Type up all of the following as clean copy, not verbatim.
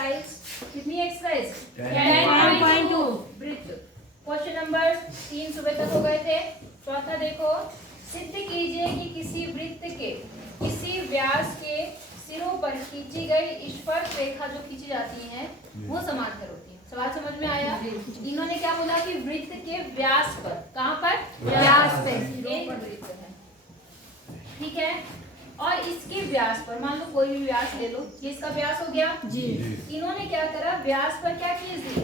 Exercise, कितनी exercise 10.2 वृत्त। Question number 3 सुबह तक हो गए थे। चौथा देखो, सिद्ध कीजिए कि किसी वृत्त के किसी व्यास के सिरों पर खींची गई स्पर्श रेखा जो खींची जाती है वो समांतर होती है। सवाल समझ में आया? इन्होंने क्या बोला कि वृत्त के व्यास पर, कहाँ पर? व्यास पे। एक वृत्त है, ठीक है, और इसके व्यास पर मान लो कोई भी व्यास ले लो, ये इसका व्यास हो गया जी। इन्होंने क्या करा, व्यास पर क्या खींच दी?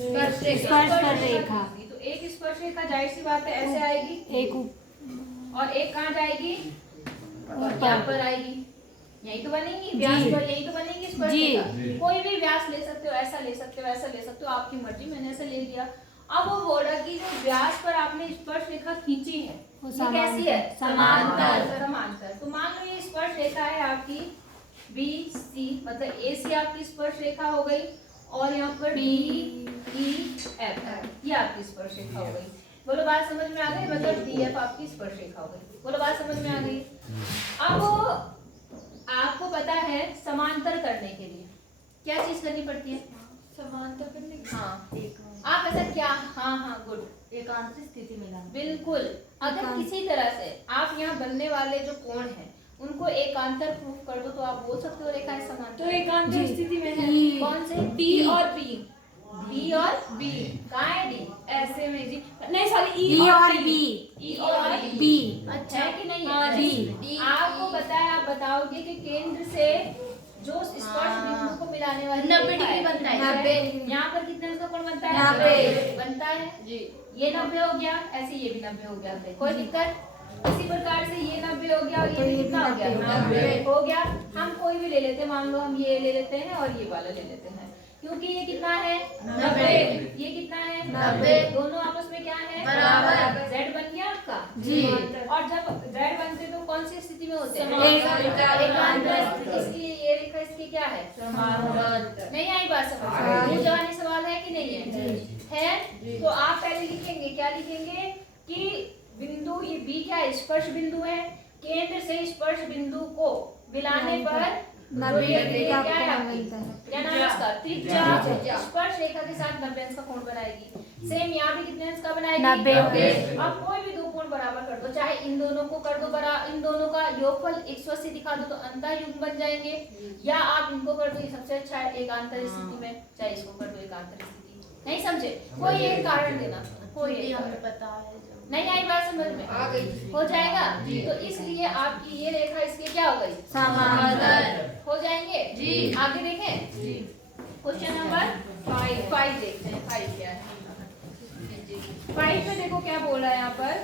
स्पर्श रेखा। तो एक स्पर्श रेखा जाहिर सी बात है ऐसे आएगी, एक और एक कहाँ जाएगी? यहाँ पर आएगी। यही तो बनेगी व्यास पर, यही तो बनेगी स्पर्श रेखा। कोई भी व्यास ले सकते हो, ऐसा ले सकते हो, ऐसा ले सकते हो, आपकी मर्जी, मैंने ऐसा ले लिया। अब वो बोला कि जो व्यास पर आपने स्पर्श रेखा खींची है वो कैसी है? समांतर। समांतर। तो मान लो ये स्पर्श रेखा है आपकी BC, मतलब AC आपकी स्पर्श रेखा हो गई, और यहाँ पर DEF ये आपकी स्पर्श रेखा हो गई। बोलो बात समझ में आ गई? मतलब DF आपकी स्पर्श रेखा हो गई। बोलो बात समझ में आ गई? अब आपको पता है समांतर करने के लिए क्या चीज करनी पड़ती है? समांतर करने के हाँ, आप ऐसा क्या, हाँ गुड, एकांतर स्थिति में लाना। बिल्कुल। अगर किसी तरह से आप यहाँ बनने वाले जो कोण हैं उनको एकांतर प्रूफ कर दो तो आप बोल सकते हो रेखाएं समांतर। तो एकांतर स्थिति में है कौन से? D और B। D और B कहाँ है? D ऐसे में जी, नहीं सॉरी E और B। E और B। अच्छा है कि नहीं हाँ, है? D। आपको पता है, आप बताओगे कि केंद्र से जो स्पर्श बिंदु को मिलाने वाली 90 रेखा डिग्री बनता है। 90। यहाँ पर कितने का कोण बनता है? 90 बनता है जी। ये 90 हो गया, ऐसे ये भी 90 हो गया। कोई दिक्कत? इसी प्रकार से ये 90 हो गया और ये भी कितना हो गया? 90 हो गया। हम कोई भी ले लेते हैं, मान लो हम ये ले लेते हैं और ये वाला ले लेते हैं, क्योंकि ये कितना है? 90। ये कितना है? 90। दोनों आपस में क्या है? बराबर। Z बन गया आपका जी। और जब Z बनते तो कौन सी स्थिति में होते हैं? समांतर। एकांतर। इसलिए ये रेखा इसकी क्या है? समांतर। नहीं आई बात समझ? मुझे जवानी सवाल है कि नहीं है? तो आप पहले लिखेंगे, क्या लिखेंगे कि बिंदु ये B क्या है? स्पर्श बिंदु है। केंद्र से स्पर्श बिंदु को मिलाने पर 90 डिग्री का क्या है कोण आपकी? बनता है। क्या नाम है उसका? त्रिज्या। स्पर्श रेखा के साथ 90 अंश का कोण बनाएगी। सेम यहाँ भी कितने अंश का बनाएगी? 90। अब कोई भी दो कोण बराबर कर दो, चाहे इन दोनों को कर दो इन दोनों का योगफल 180 दिखा दो तो अंतर युग्म बन जाएंगे, या आप इनको कर दो, ये सबसे अच्छा है एकांतर स्थिति में, चाहे इसको कर दो एकांतर स्थिति। नहीं समझे? कोई एक कारण देना, कोई एक हमें कारण। पता है। नहीं आई बात समझ में? आ गई। हो जाएगा। तो इसलिए आपकी ये रेखा इसके क्या हो गई? समांतर। हो जाएंगे जी। आगे देखें जी। क्वेश्चन नंबर 5 देखते हैं। 5 क्या है? 5 में देखो क्या बोला है यहाँ पर,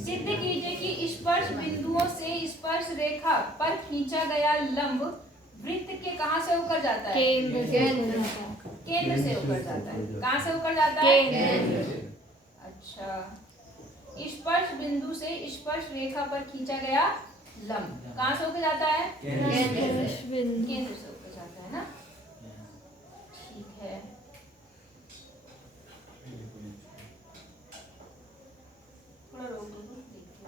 सिद्ध कीजिए कि स्पर्श बिंदुओं से स्पर्श रेखा पर खींचा गया लंब वृत्त के कहाँ से होकर जाता है? केंद्र से। केंद्र से होकर जाता है। कहाँ से होकर जाता है? केंद्र। अच्छा, स्पर्श बिंदु से स्पर्श रेखा पर खींचा गया लंब कहाँ से होकर जाता है? केंद्र से होकर जाता है ना। ठीक है, थोड़ा रोक दो, देखते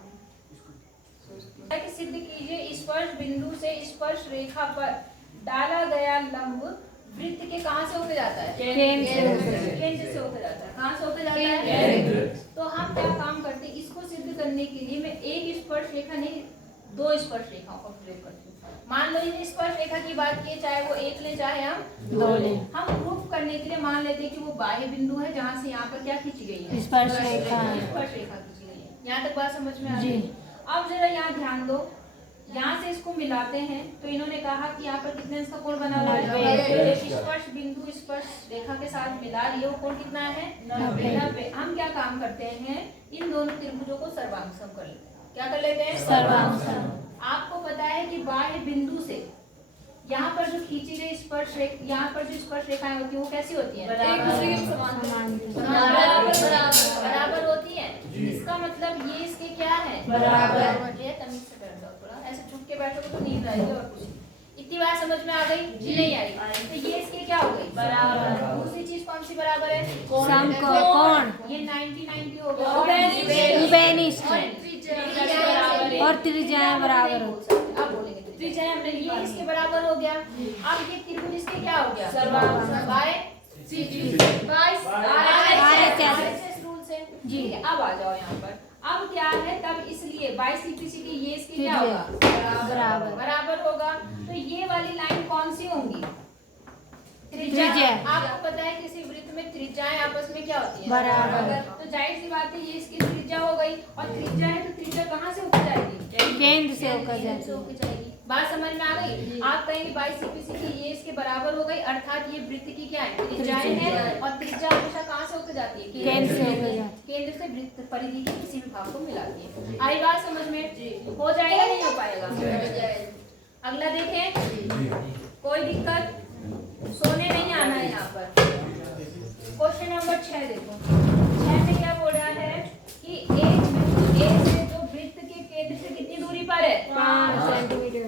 हैं। कि सिद्ध कीजिए स्पर्श बिंदु से स्पर्श रेखा पर डाला गया लंब वृत्त के कहाँ से होकर जाता है? केंद्र से। केंद्र से होकर जाता है। कहाँ से होकर जाता है? तो हम क्या काम करते हैं, इसको सिद्ध करने के लिए मैं एक स्पर्श रेखा नहीं 2 स्पर्श रेखाओं का प्रयोग करती हूँ। मान लो इस स्पर्श रेखा की बात की, चाहे वो एक ले चाहे हम 2 ले। हम प्रूफ करने के लिए मान लेते हैं कि वो बाह्य बिंदु है जहाँ से यहाँ पर क्या खींची गई है? स्पर्श रेखा। स्पर्श रेखा खींची गई है। यहाँ तक बात समझ में आ गई? अब जरा यहाँ ध्यान दो, यहाँ से इसको मिलाते हैं तो इन्होंने कहा कि यहाँ पर कितने इसका कोण बना हुआ है? स्पर्श बिंदु स्पर्श रेखा के साथ मिला रही है, वो कोण कितना है? 90। हम क्या काम करते हैं, इन दोनों त्रिभुजों को सर्वांगसम कर लेते हैं। क्या कर लेते हैं? सर्वांगसम। आपको पता है कि बाह्य बिंदु से यहाँ पर जो खींची गई स्पर्श रेखा, यहाँ पर जो स्पर्श रेखाएं होती है वो कैसी होती हैं? बराबर होती है। इसका मतलब ये इसके क्या है? बराबर। ये तमीज से कर दो, थोड़ा ऐसे चुप के बैठोगे तो नींद आएगी और कुछ। इतनी बात समझ में आ गई? जी नहीं आई? तो ये इसके क्या हो गई? बराबर। दूसरी चीज कौन सी बराबर है? समकोण। ये 90 हो गया और त्रिज्याएं बराबर होती अब बोलेंगे त्रिज्या हमने ये निकाल इसके ली। बराबर हो गया। अब ये त्रिभुज इसके क्या हो गया? बराबर। बाय बाईस RHS रूल से। जी। ठीक है, अब आ जाओ यहाँ पर। अब क्या है, तब इसलिए बाय CPC के ये इसके क्या त्रिज्या। होगा? बराबर। बराबर होगा। तो ये वाली लाइन कौन सी होंगी? त्रिज्या। आपको पता है किसी वृत्त में त्रिज्याएं आपस में क्या होती है? बराबर। तो जाहिर सी बात है ये इसकी त्रिज्या हो गई, और त्रिज्या है तो त्रिज्या कहाँ से होकर जाएगी? केंद्र से होकर केंद्र से होकर जाएगी। बात समझ में आ गई? आप कहेंगे बाय CPC की ये इसके बराबर हो गई, अर्थात ये वृत्त की क्या है? त्रिज्याएं हैं, और त्रिज्या हमेशा कहाँ से होकर जाती है? केंद्र से होकर जाती केंद्र से वृत्त परिधि के किसी भी भाग को मिलाती है। आई बात समझ में? हो जाएगा नहीं हो पाएगा? अगला देखें, कोई दिक्कत? सोने नहीं आना है यहाँ पर। क्वेश्चन नंबर 6 देखो। 6 में क्या बोल रहा है कि एक बिंदु A से जो वृत्त के केंद्र से कितनी दूरी पर है? 5 सेंटीमीटर।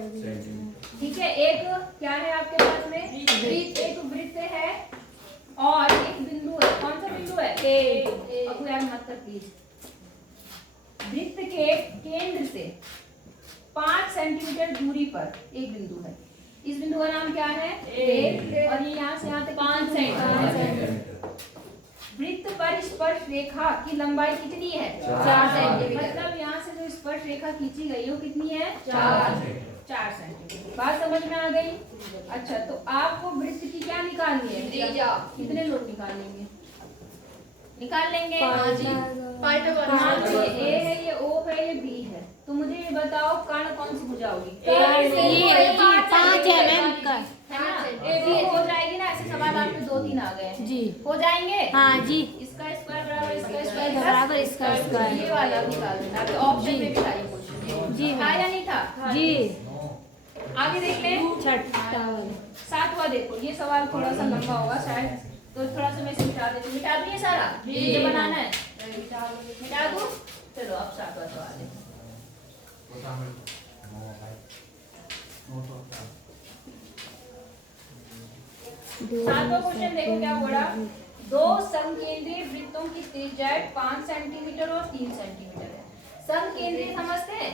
ठीक है, एक क्या है आपके पास में? वृत्त। एक वृत्त है और एक बिंदु है। कौन सा बिंदु है? A। अब यार मत कर प्लीज। वृत्त के केंद्र से 5 सेंटीमीटर दूरी पर एक बिंदु है। इस बिंदु का नाम क्या है? A। और ये यहाँ से यहाँ तक 5 सेंटीमीटर। वृत्त पर स्पर्श रेखा की लंबाई कितनी है? 4 सेंटीमीटर। मतलब यहाँ से जो स्पर्श रेखा खींची गई वो कितनी है? 4 सेंटीमीटर। बात समझ में आ गई? अच्छा, तो आपको वृत्त की क्या निकालनी है? त्रिज्या। कितने लोग निकाल लेंगे? निकाल लेंगे? मान लो ये A है, ये O है, ये B है, तो मुझे ये बताओ कर्ण कौन सी भुजा होगी? ये 5 mm का। है ना? तो हो जाएगी ना? ऐसे सवाल आपके 2-3 आ गए हैं। जी। हो जाएंगे? हाँ जी। इसका स्क्वायर बराबर इसका स्क्वायर बराबर इसका स्क्वायर। ये वाला निकाल देना। तो ऑप्शन में भी था ये क्वेश्चन। जी था या नहीं था? जी। आगे देख लें। 6वां। 7वां देखो। ये सवाल थोड़ा सा लंबा होगा शायद, तो थोड़ा सा मैं इसे मिटा देती हूँ। मिटा दूँ ये सारा? ये बनाना है? मिटा दूँ? चलो अब 7वां सवाल है। 7वां क्वेश्चन देखो क्या बोला। दो समकेंद्रीय वृत्तों की त्रिज्या 5 सेंटीमीटर और 3 सेंटीमीटर है। समकेंद्रीय समझते हैं?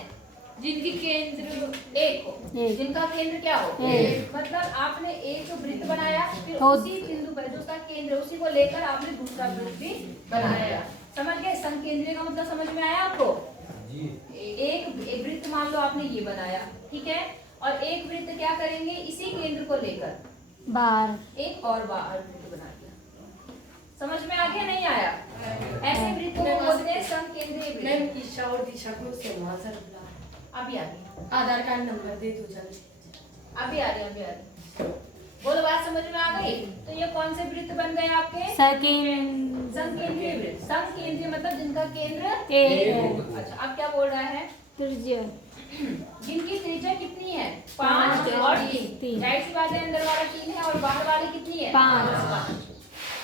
जिनकी केंद्र एक हो, एक। जिनका केंद्र क्या हो? एक। मतलब आपने एक वृत्त बनाया, फिर तो- उसी बिंदु पर जो उसका केंद्र है, उसी को लेकर आपने दूसरा वृत्त भी बनाया। समझ गए? समकेंद्रीय का मतलब समझ में आया आपको? एक वृत्त मान लो आपने ये बनाया, ठीक है, और एक वृत्त क्या करेंगे, इसी केंद्र को लेकर बाहर एक और बाहर वृत्त बना दिया। समझ में आ गया नहीं आया? ऐसे वृत्त को बोलते हैं समकेंद्रीय वृत्त। मैम ईशा और दिशा को सलमान सर बुला। अभी आ गई, आधार कार्ड नंबर दे दो जल्दी। अभी आ रही, अभी आ रही। बोलो, बात समझ में आ गई? तो ये कौन से वृत्त बन गए आपके? सेकंड समकेंद्रीय वृत्त। समकेंद्रीय मतलब जिनका केंद्र एक। अच्छा, अब क्या बोल रहा है? त्रिज्या जिनकी त्रिज्या कितनी है? 5 5 और और 3। तीन। जाहिर सी बात है, अंदर वाला 3 है और बाहर वाली कितनी है? 5।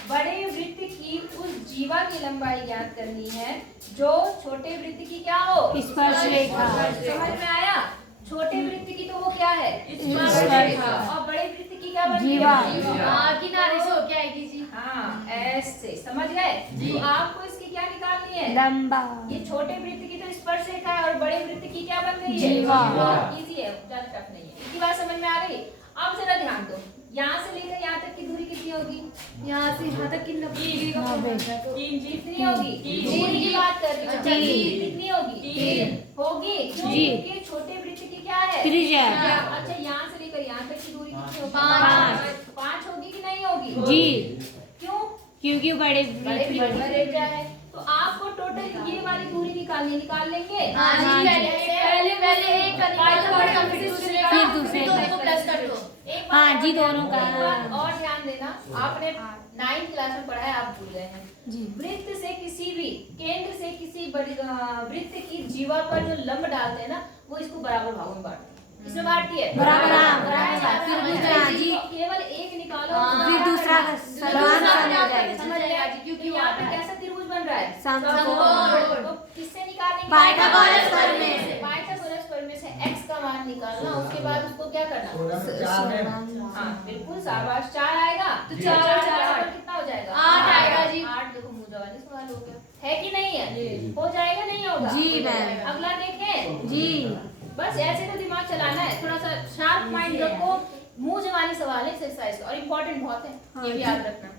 बड़े वृत्त की उस जीवा की लंबाई ज्ञात करनी है जो छोटे वृत्त की क्या हो? स्पर्श रेखा। समझ में आया? छोटे वृत्त की तो वो क्या है? स्पर्श रेखा। और बड़े वृत्त की क्या बनती जीवा। है? किनारे से होके आएगी जी। हाँ, ऐसे। समझ गए? तो आपको इसकी क्या निकालनी है? लंबा। ये छोटे वृत्त की तो स्पर्श रेखा है, और बड़े वृत्त की क्या बन गई है? जीवा। इजी है, ज्यादा टफ नहीं है। इसकी बात समझ में आ गई? अब जरा ध्यान दो, यहाँ से लेकर यहाँ तक की दूरी कितनी होगी? यहाँ से यहाँ तक कितना? 90। कितनी होगी? तीन। दूरी की बात कर रही हूँ। अच्छा, तीन। कितनी होगी? तीन। होगी? क्यों? जी। क्योंकि छोटे वृत्त की क्या है? त्रिज्या। अच्छा, यहाँ से लेकर यहाँ तक की दूरी कितनी होगी? 5। 5 होगी कि नहीं होगी? जी, क्यों? क्योंकि बड़े बड़े वृत्त की त्रिज्या है, तो आपको टोटल ये वाली दूरी निकालनी, निकाल लेंगे? हाँ जी, पहले एक का निकाल फिर दूसरे को प्लस कर दो। एक हाँ बात जी, और दोनों का। एक बात और ध्यान देना, आपने 9th क्लास में पढ़ा है, आप भूल गए हैं। जी। वृत्त से किसी भी केंद्र से किसी वृत्त की जीवा पर जो लंब डालते हैं ना, वो इसको बराबर भागों में बांटते हैं। इसमें बांटती है बराबर, हाँ, बराबर। बराबर। फिर दूसरा, जी। केवल एक निकालो, फिर दूसरा का समान बन जाएगा। समझ गया जी? क्योंकि यहाँ पे कैसा त्रिभुज बन रहा है? समकोण। तो किससे निकालेंगे? पाइथागोरस प्रमेय से। पाइथागोरस प्रमेय से x का मान निकालना, उसके बाद उसको क्या करना? हाँ बिल्कुल, शाबाश। 4 आएगा तो 4 बराबर कितना हो जाएगा? 8 आएगा जी। 8। देखो, मुंह जवानी सवाल हो गया है कि नहीं है? हो जाएगा नहीं होगा? जी मैम। अगला देखें। जी। बस ऐसे तो दिमाग चलाना है, थोड़ा सा शार्प माइंड रखो। मुंह जवानी सवाल है एक्सरसाइज और इम्पोर्टेंट बहुत है, ये भी याद रखना।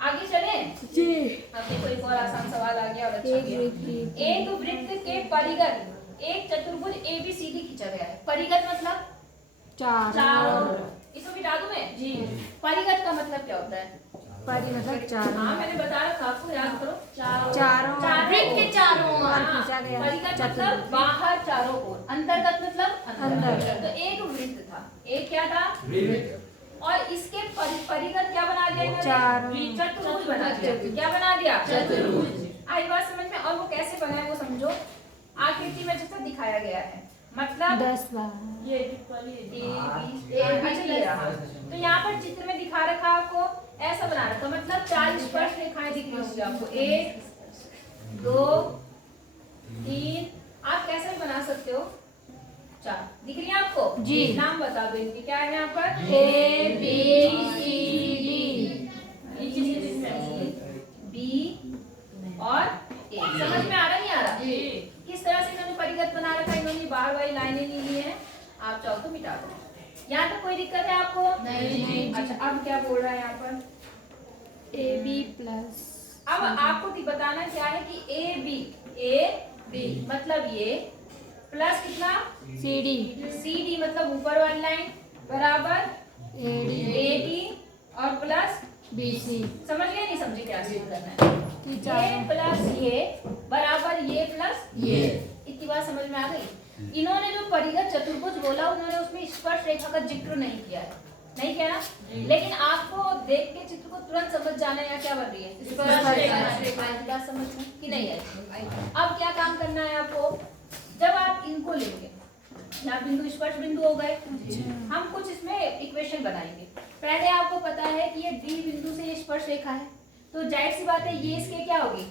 आगे चलें जी। अब देखो एक और आसान सवाल आ गया और अच्छा गया। एक वृत्त के परिगत एक चतुर्भुज ABCD खींचा गया है। परिगत मतलब चारों। इसको मिटा दूं मैं जी। परिगत का मतलब क्या होता है? परी मतलब चारों। हाँ मैंने बता रखा, आपको याद करो। चारों वृत्त के चारों ओर खींचा गया। परिगत मतलब बाहर चारों ओर, अंतर्गत मतलब अंदर। तो एक वृत्त था, एक क्या था? और इसके परिगत क्या बना दिया इन्होंने? चतुर्भुज बना दिया। क्या बना दिया? चतुर्भुज। आई बात समझ में? और वो कैसे बना है वो समझो। आकृति में जैसा दिखाया गया है, मतलब 10 बार ये अच्छा ये रहा। तो यहाँ पर चित्र में दिखा रखा आपको, ऐसा बना रखा, मतलब 4 स्पर्श रेखाएं दिख रही होंगी आपको। 1 2 3, आप कैसे भी बना सकते हो। 4 दिख रही है आपको जी। नाम बता दो इनके, क्या है यहाँ पर? ABCD और A। समझ में आ रहा नहीं आ रहा? किस तरह से इन्होंने परिगत बना रखा है, इन्होंने बार बार लाइनें नहीं ली है। आप चाहो तो मिटा दो। यहाँ तक कोई दिक्कत है आपको? नहीं। अच्छा अब क्या बोल रहा है यहाँ पर? AB plus. अब आपको बताना क्या है कि AB मतलब ये प्लस कितना? CD मतलब ऊपर वाली लाइन बराबर AD और प्लस BC। समझ गए नहीं समझे क्या चीज करना है? ये प्लस ये बराबर ये प्लस ये। इतनी बात समझ में आ गई? इन्होंने जो परिगत चतुर्भुज बोला उन्होंने उसमें स्पर्श रेखा का जिक्र नहीं किया है, नहीं किया ना? लेकिन आपको देख के चित्र को तुरंत समझ जाना है क्या बन रही है? स्पर्श रेखा। बात समझ में कि नहीं है? अब क्या काम करना है आपको? जब आप इनको लेंगे, यहाँ बिंदु स्पर्श बिंदु हो गए, हम कुछ इसमें इक्वेशन बनाएंगे। पहले आपको पता है कि ये D बिंदु से ये स्पर्श रेखा है, तो जाहिर सी बात है ये इसके क्या होगी?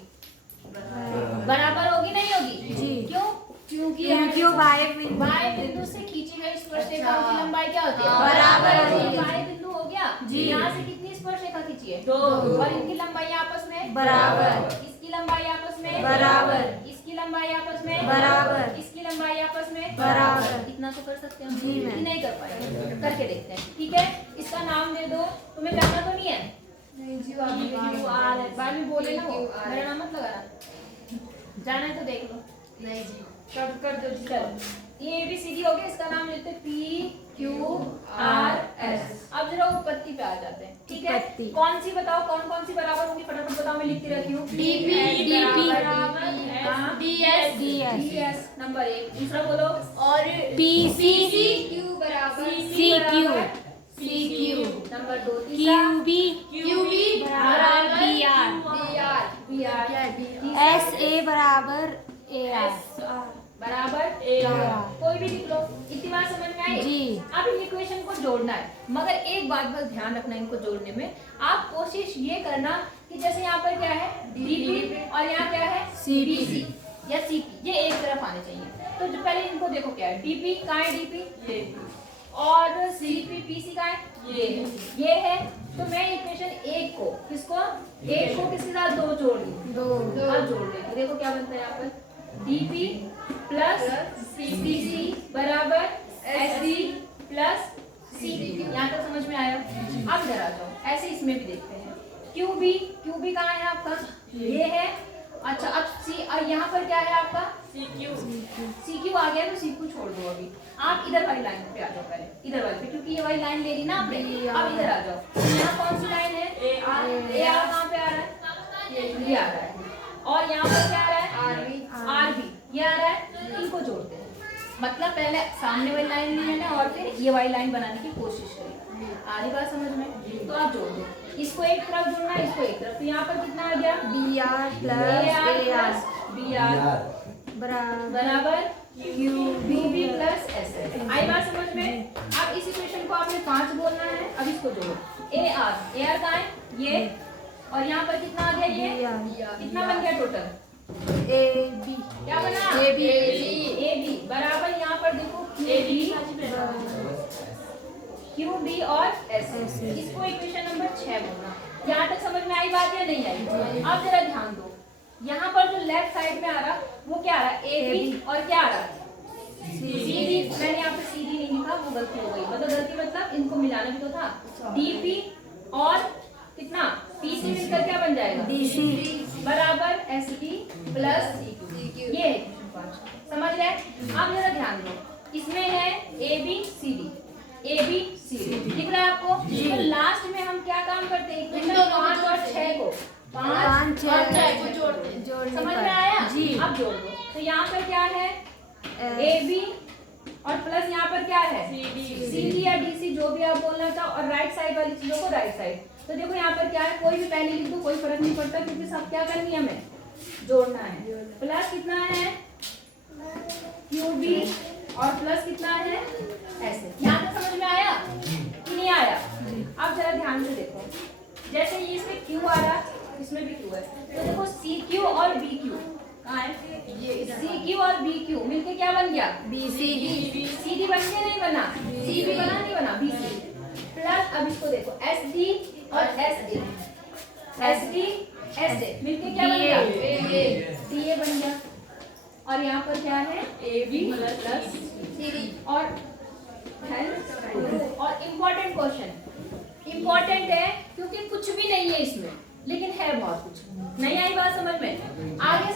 बराबर होगी नहीं होगी? जी। क्यों? क्योंकि बाएं बिंदु से खींची गई स्पर्श रेखा की लंबाई क्या होती है? बराबर होती है। बाएं बिंदु हो गया जी। यहाँ से कितनी स्पर्श रेखा खींची है? 2। और इनकी लंबाई आपस में बराबर। इसकी लंबाई आपस में बराबर। इसकी लंबाई आपस में बराबर। इसकी लंबाई आपस में बराबर। इतना तो कर सकते हैं जी मैम। कि नहीं कर पाएंगे? करके देखते हैं, ठीक है? इसका नाम दे दो। तुम्हें जानना तो नहीं है? नहीं जी बाद में बोले ना वो, मेरा नाम मत लगाना। जाना है तो देख लो। नहीं जी कर दो। चलो ये ABCD हो गया, इसका नाम लेते हैं PQRS। अब जरा उत्पत्ति पे आ जाते हैं, ठीक है? उत्पत्ति। कौन सी बताओ, कौन कौन सी बराबर होंगी? फटाफट बताओ, मैं लिखती रखी हूँ। DS number 1। दूसरा बोलो। और PC Q बराबर CQ नंबर 2। तीसरा QB बराबर BR SA बराबर AR बराबर कोई भी लिख लो। इतनी बात समझ में आई? जी। अब इन इक्वेशन को जोड़ना है, मगर एक बात बस ध्यान रखना इनको जोड़ने में। आप कोशिश ये करना कि जैसे यहाँ पर क्या है DP और यहाँ क्या है CBC या CP, ये एक तरफ आने चाहिए। तो जो पहले इनको देखो क्या है, DP कहाँ है? DP और CP PC कहाँ है? ये है। तो मैं इक्वेशन 1 को किसको किसके साथ 2 जोड़ दूँ? अब जोड़ देती, देखो क्या बनता है यहाँ पर? DP प्लस CC बराबर SC प्लस CP। यहाँ तक समझ में आया? अब इधर आ जाओ, ऐसे इसमें भी देखते हैं। QB कहाँ है आपका? ये है। अच्छा अब C और यहाँ पर क्या है आपका? CQ आ गया, तो CQ छोड़ दो अभी। आप इधर वाली लाइन पे आ जाओ, पहले इधर वाली पे, क्योंकि ये वाली लाइन ले ली ना आपने। अब इधर आ जाओ। यहाँ कौन सी लाइन है? AR कहाँ पे आ रहा है? ये आ रहा है। और यहाँ पर क्या आ रहा है? RB ये आ रहा है। इनको जोड़ते हैं, मतलब पहले सामने वाली लाइन ली है ना, और फिर ये वाली लाइन बनाने की कोशिश करें। आ रही बात समझ में? तो आप जोड़ दो, इसको एक तरफ जोड़ना है, इसको एक तरफ। तो यहाँ पर कितना आ गया? BR प्लस AR BR बराबर QB प्लस SS। आई बात समझ में? अब इस इक्वेशन को आपने 5 बोलना है। अब इसको जोड़ो। AR कहाँ है? ये। और यहाँ पर कितना आ गया? ये कितना बन गया टोटल? AB क्या बना? AB बराबर यहाँ पर देखो QB और SS। इसको इक्वेशन नंबर 6 बोलना। यहाँ तक समझ में आई बात या नहीं आई? अब जरा ध्यान दो, यहाँ पर जो लेफ्ट साइड में आ रहा वो क्या आ रहा? AB और क्या आ रहा? CD मैंने यहाँ पे CD नहीं लिखा, वो गलती हो गई। मतलब गलती मतलब इनको मिलाना भी तो था। DP और कितना PC मिलकर क्या बन जाएगा? DC बराबर SD प्लस CQ। ये है क्वेश्चन 5, समझ रहे? अब जरा ध्यान दो, इसमें है ABCD दिख रहा है आपको? तो लास्ट में हम क्या काम करते हैं? इक्वेशन 5 और 6 को 5 और 6 को जोड़ते हैं। जोड़ने समझ पर। में आया? जी। अब जोड़ दो। तो यहाँ पर क्या है? AB और प्लस यहाँ पर क्या है? CD या DC जो भी आप बोलना चाहो, और राइट साइड वाली चीजों को राइट साइड। तो देखो यहाँ पर क्या है, कोई भी पहले लिख दो, कोई फर्क नहीं पड़ता, क्योंकि सब क्या करनी है हमें? जोड़ना है। प्लस कितना है? QB और प्लस कितना है? ऐसे। यहाँ तक समझ में आया कि नहीं आया? अब जरा ध्यान से देखो, जैसे ये इसमें Q आ रहा, इसमें भी Q है, तो देखो CQ और BQ कहाँ है? CQ और BQ मिलके क्या बन गया? BCD। CD बन के नहीं बना, CB बना नहीं बना, BCD। प्लस अब इसको देखो SD और SD मिलके क्या बन गया? DA बन गया। और यहाँ पर क्या है? AB plus CD। और इम्पोर्टेंट क्वेश्चन, इम्पोर्टेंट है क्योंकि कुछ भी नहीं है इसमें, लेकिन है बहुत कुछ। नहीं आई बात समझ में? आगे